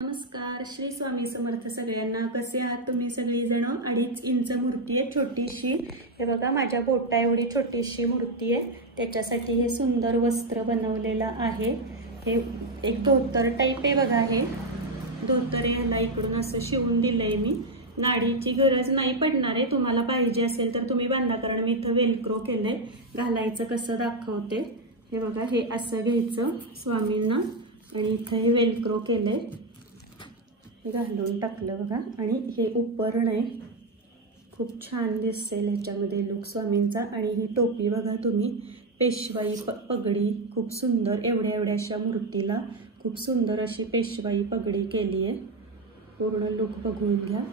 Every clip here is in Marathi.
नमस्कार, श्री स्वामी समर्थ सगळ्यांना। कसे आहात तुम्ही सगळेजण? 2.5 इंच मूर्ती आहे छोटीशी। हे बघा, माझ्या बोटा एवढी छोटीशी मूर्ती आहे। त्याच्यासाठी हे सुंदर वस्त्र बनवलेलं आहे। हे एक धोतर टाइप आहे बघा। हे धोतर याला इकडून असं शिवून दिलंय मी। नाडीची गरज नाही पडणार आहे। तुम्हाला पाहिजे असेल तर तुम्ही बांधा, कारण मी इथं वेलक्रो केलंय। घालायचं कसं दाखवते। हे बघा, हे असं घ्यायचं स्वामींना आणि इथं हे वेलक्रो केलंय। हे घालून टाकलं बघा। आणि हे उपरण आहे, खूप छान दिसेल ह्याच्यामध्ये लुक स्वामींचा। आणि ही टोपी बघा तुम्ही, पेशवाई पगडी, खूप सुंदर। एवढ्याशा मूर्तीला खूप सुंदर अशी पेशवाई पगडी केली आहे। पूर्ण लुक बघून घ्या।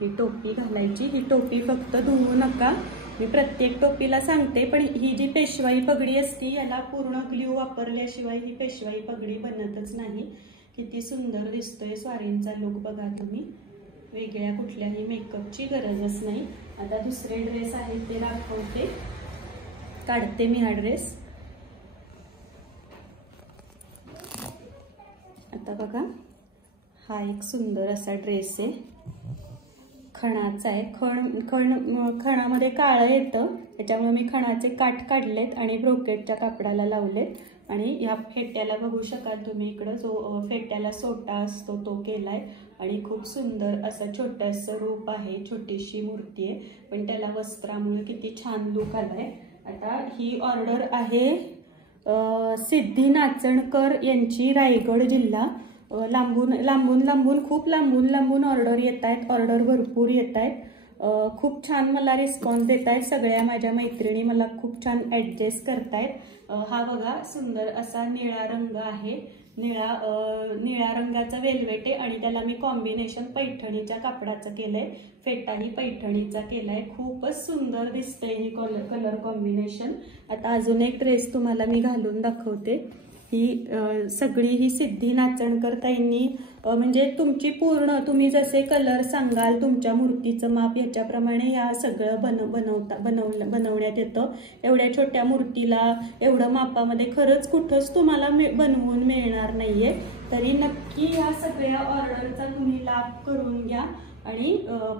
ही टोपी घालायची। ही टोपी फक्त धुवू नका, मी प्रत्येक टोपीला सांगते, पण ही जी पेशवाई पगडी असती याला पूर्ण ग्ल्यू वापरल्याशिवाय ही पेशवाई पगडी बनतच नाही। किती सुंदर दिसतोय स्वारींचा लुक बघा तुम्ही। वेगळ्या कुठल्याही मेकअपची गरजच नाही। आता दुसरे ड्रेस आहेत ते दाखवते। काढते मी हा ड्रेस। आता बघा, हा एक सुंदर असा ड्रेस आहे। खणाचा आहे। खणामध्ये काळं येतं, त्याच्यामुळे मी खणाचे काठ काढलेत आणि ब्रोकेटच्या कापडाला लावलेत। आणि या फेट्याला बघू शकाल तुम्ही, इकडं जो फेट्याला सोटा असतो तो केलाय। आणि खूप सुंदर असं छोटंसं रूप आहे। छोटीशी मूर्ती आहे, पण त्याला वस्त्रामुळे किती छान लुक आलाय। आता ही ऑर्डर आहे सिद्धी नाचणकर यांची, रायगड जिल्हा। खूप लांबून ऑर्डर येत आहेत। ऑर्डर भरपूर येत आहेत। खूप छान मला रिस्पॉन्स देत आहेत। सगळ्या माझ्या मैत्रिणी मला खूप छान ऍडजस्ट करतायत। हा बघा, सुंदर असा निळा रंग आहे। निळ्या रंगाचा वेलवेट आहे आणि त्याला मी कॉम्बिनेशन पैठणीच्या कापडाचं केलंय। फेटाही पैठणीचा केलाय। खूपच सुंदर दिसतंय ही कलर कॉम्बिनेशन। आता अजून एक ड्रेस तुम्हाला मी घालून दाखवते। ही सगळी ही सिद्धी नाचणकर ताईंनी, म्हणजे तुमची पूर्ण, तुम्ही जसे कलर सांगाल तुमच्या मूर्तीचं माप याच्याप्रमाणे या सगळं बनवण्यात येतं। एवढ्या छोट्या मूर्तीला एवढं मापामध्ये खरंच कुठंच तुम्हाला बनवून मिळणार नाहीये। तरी नक्की या सगळ्या ऑर्डरचा तुम्ही लाभ करून घ्या। आणि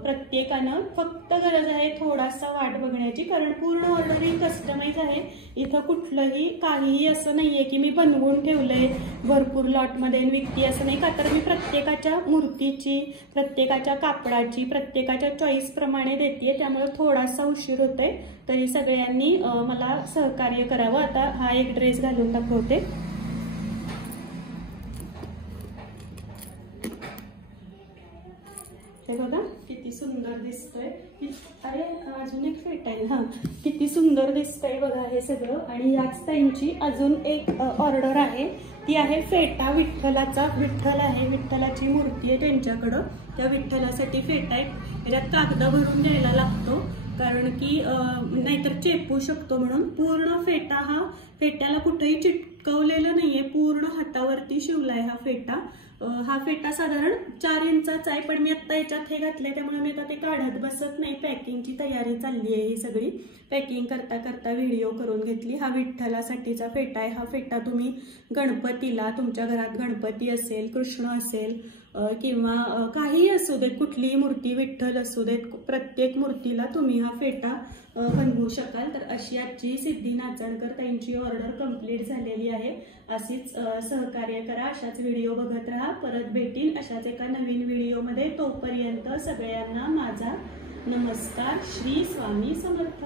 प्रत्येकानं फक्त गरज आहे थोडासा वाट बघण्याची, कारण पूर्ण ऑर्डर ही कस्टमाइज आहे। इथं कुठलंही काहीही असं नाहीये की मी बनवून ठेवलंय भरपूर लॉटमध्ये विकती, असं नाही। का तर मी प्रत्येकाच्या मूर्तीची, प्रत्येकाच्या कापडाची, प्रत्येकाच्या चॉईस प्रमाणे देते, त्यामुळे थोडासा उशीर होतोय। तरी सगळ्यांनी मला सहकार्य करावं। आता हा एक ड्रेस घालून दाखवते। हे बघा, किती सुंदर दिसतंय। अरे अजून एक फेटा आहे। हा, किती सुंदर दिसतंय बघा हे सगळं। आणि याच त्यांची अजून एक ऑर्डर आहे, ती आहे फेटा विठ्ठलाचा। विठ्ठल आहे, विठ्ठलाची मूर्ती आहे त्यांच्याकडं। त्या विठ्ठलासाठी फेटा आहे। त्याच्यात कागद भरून द्यायला लागतो, कारण की नाहीतर चेपू शकतो म्हणून। पूर्ण फेटा हा, फेट्याला कुठेही चिटकवलेलं नाहीये, पूर्ण हातावरती शिवलाय हा फेटा। हा फेटा साधारण 4 इंचाचा आहे, पण मी आता याच्यात हे घातलंय त्यामुळे मी आता ते काढत बसत नाही। पॅकिंगची तयारी चालली आहे ही सगळी। पॅकिंग करता करता व्हिडिओ करून घेतली। हा विठ्ठलासाठीचा फेटा आहे। हा फेटा तुम्ही गणपतीला, तुमच्या घरात गणपती असेल, कृष्ण असेल किंवा काही असू देत, कुठलीही मूर्ती, विठ्ठल असू देत, प्रत्येक मूर्तीला तुम्ही हा फेटा बनवू शकाल। तर अशी आजची सिद्धी नाचणकर त्यांची ऑर्डर कंप्लीट झालेली आहे। अशीच सहकार्य करा, अशाच व्हिडिओ बघत राहा। परत भेटीन अशाच एका नवीन व्हिडिओमध्ये। तोपर्यंत सगळ्यांना माझा नमस्कार। श्री स्वामी समर्थ।